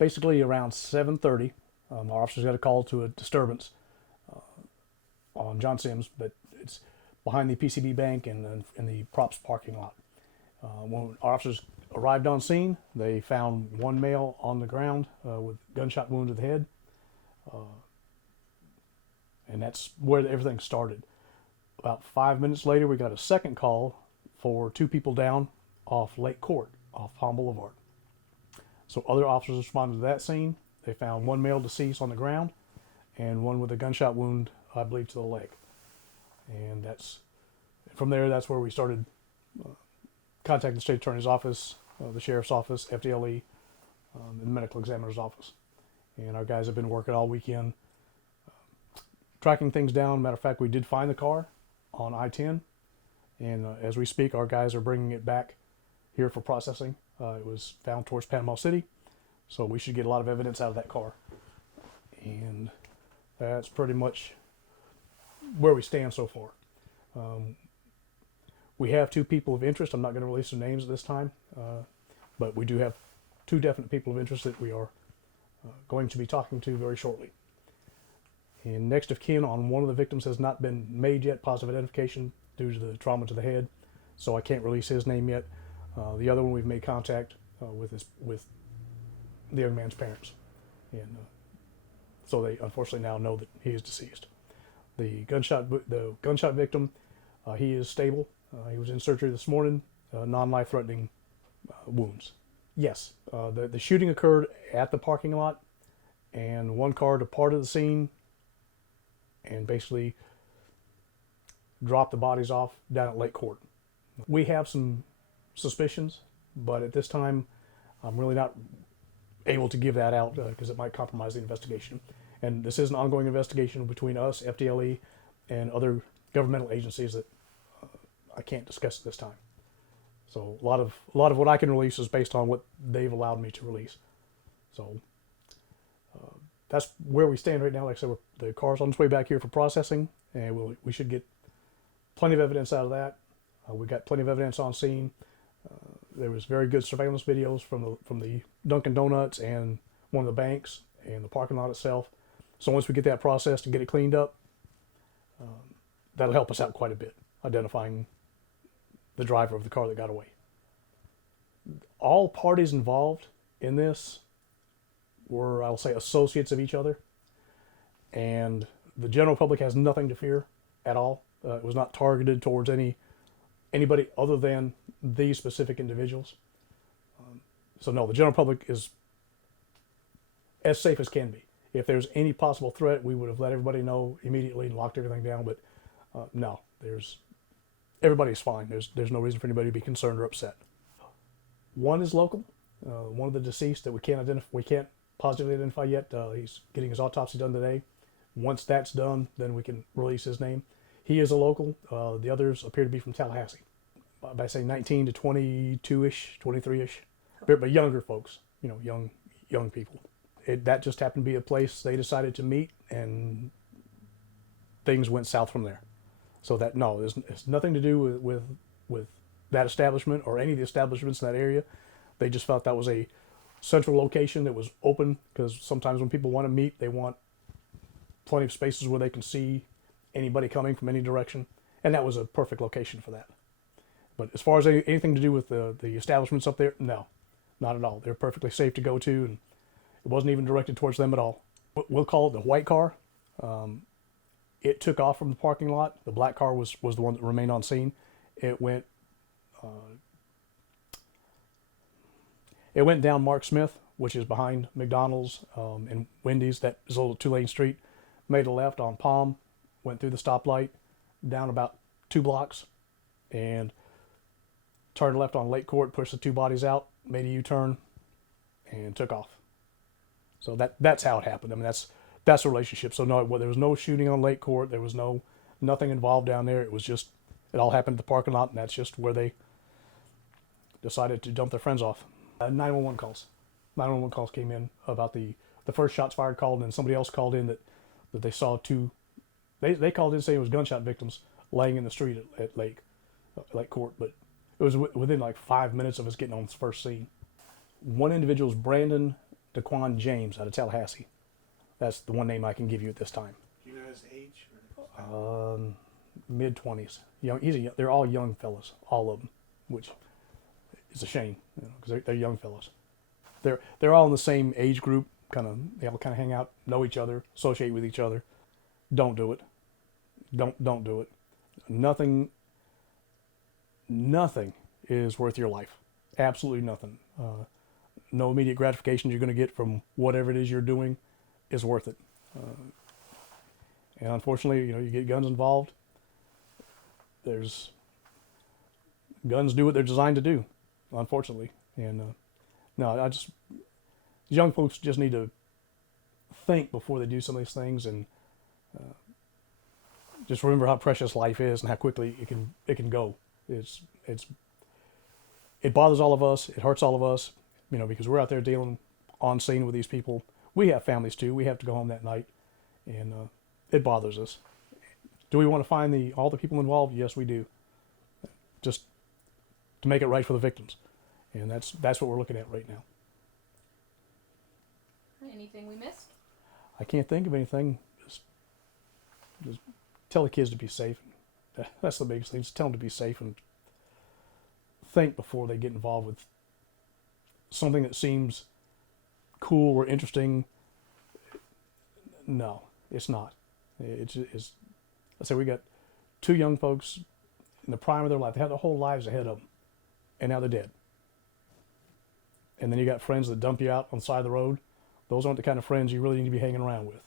Basically around 7:30, our officers got a call to a disturbance on John Sims, but it's behind the PCB bank and in the props parking lot. When our officers arrived on scene, they found one male on the ground with gunshot wound to the head, and that's where everything started. About 5 minutes later, we got a second call for two people down off Lake Court, off Palm Boulevard. So other officers responded to that scene. They found one male deceased on the ground and one with a gunshot wound, I believe, to the leg. And from there, that's where we started contacting the state attorney's office, the sheriff's office, FDLE, and the medical examiner's office. And our guys have been working all weekend, tracking things down. Matter of fact, we did find the car on I-10, and as we speak, our guys are bringing it back here for processing. It was found towards Panama City, so we should get a lot of evidence out of that car. And that's pretty much where we stand so far. We have two people of interest. I'm not going to release their names at this time, but we do have two definite people of interest that we are going to be talking to very shortly. And next of kin on one of the victims has not been made yet, positive identification, due to the trauma to the head, so I can't release his name yet. The other one, we've made contact with the young man's parents, and so they unfortunately now know that he is deceased. The gunshot victim, he is stable. He was in surgery this morning, non-life-threatening wounds. Yes, the shooting occurred at the parking lot, and one car departed the scene and basically dropped the bodies off down at Lake Court. We have some suspicions, but at this time, I'm really not able to give that out because it might compromise the investigation. And this is an ongoing investigation between us, FDLE, and other governmental agencies that I can't discuss at this time. So a lot of what I can release is based on what they've allowed me to release. So that's where we stand right now. Like I said, the car's on its way back here for processing, and we should get plenty of evidence out of that. We got plenty of evidence on scene. There was very good surveillance videos from the Dunkin' Donuts and one of the banks and the parking lot itself. So once we get that processed and get it cleaned up, that'll help us out quite a bit, identifying the driver of the car that got away. All parties involved in this were, I'll say, associates of each other, and the general public has nothing to fear at all. It was not targeted towards anybody other than these specific individuals. So no, the general public is as safe as can be. If there's any possible threat, we would have let everybody know immediately and locked everything down. But no, everybody's fine. There's no reason for anybody to be concerned or upset. One is local. One of the deceased that we can't positively identify yet. He's getting his autopsy done today. Once that's done, then we can release his name. He is a local. The others appear to be from Tallahassee. By say 19 to 22-ish, 23-ish, but younger folks, young people. That just happened to be a place they decided to meet, and things went south from there. So it's nothing to do with that establishment or any of the establishments in that area. They just felt that was a central location that was open, because sometimes when people want to meet, they want plenty of spaces where they can see anybody coming from any direction, and that was a perfect location for that. But as far as anything to do with the establishments up there, no, not at all. They're perfectly safe to go to, and it wasn't even directed towards them at all. We'll call it the white car. It took off from the parking lot. The black car was the one that remained on scene. It went down Mark Smith, which is behind McDonald's and Wendy's. That is a little two-lane street. Made a left on Palm, went through the stoplight, down about 2 blocks, and turned left on Lake Court, pushed the two bodies out, made a U-turn, and took off. So that's how it happened. I mean, that's a relationship. So no, there was no shooting on Lake Court. There was nothing involved down there. It was just, it all happened at the parking lot, and that's just where they decided to dump their friends off. 911 calls. 911 calls came in about the first shots fired call, and then somebody else called in that they saw two. They called in saying it was gunshot victims laying in the street at Lake Court, but it was within like 5 minutes of us getting on this first scene. One individual is Brandon Daquan James out of Tallahassee. That's the one name I can give you at this time. Do you know his age? Mid-20s. Young. They're all young fellas, all of them, which is a shame, because they're young fellas. They're all in the same age group. They all kind of hang out, know each other, associate with each other. Don't do it. Don't do it. Nothing is worth your life. Absolutely nothing. No immediate gratification you're going to get from whatever it is you're doing is worth it. And unfortunately, you get guns involved. Guns do what they're designed to do, unfortunately. And no, young folks just need to think before they do some of these things, and just remember how precious life is and how quickly it can go. It bothers all of us. It hurts all of us, because we're out there dealing on scene with these people. We have families too. We have to go home that night, and it bothers us. Do we want to find all the people involved? Yes, we do. Just to make it right for the victims, and that's what we're looking at right now. Anything we missed? I can't think of anything. Just tell the kids to be safe. That's the biggest thing. Just tell them to be safe and think before they get involved with something that seems cool or interesting. No, it's not. It's I say we got two young folks in the prime of their life. They had their whole lives ahead of them, and now they're dead. And then you got friends that dump you out on the side of the road. Those aren't the kind of friends you really need to be hanging around with.